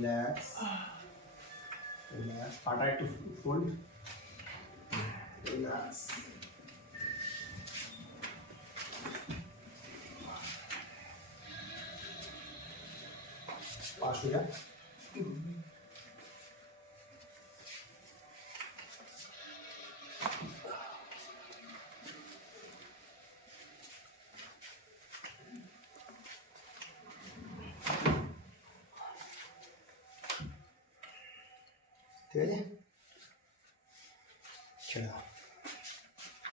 Relax relax, পাটা একটু fold, relax. পা সোজা, ঠিক আছে, ছেড়ে দাও।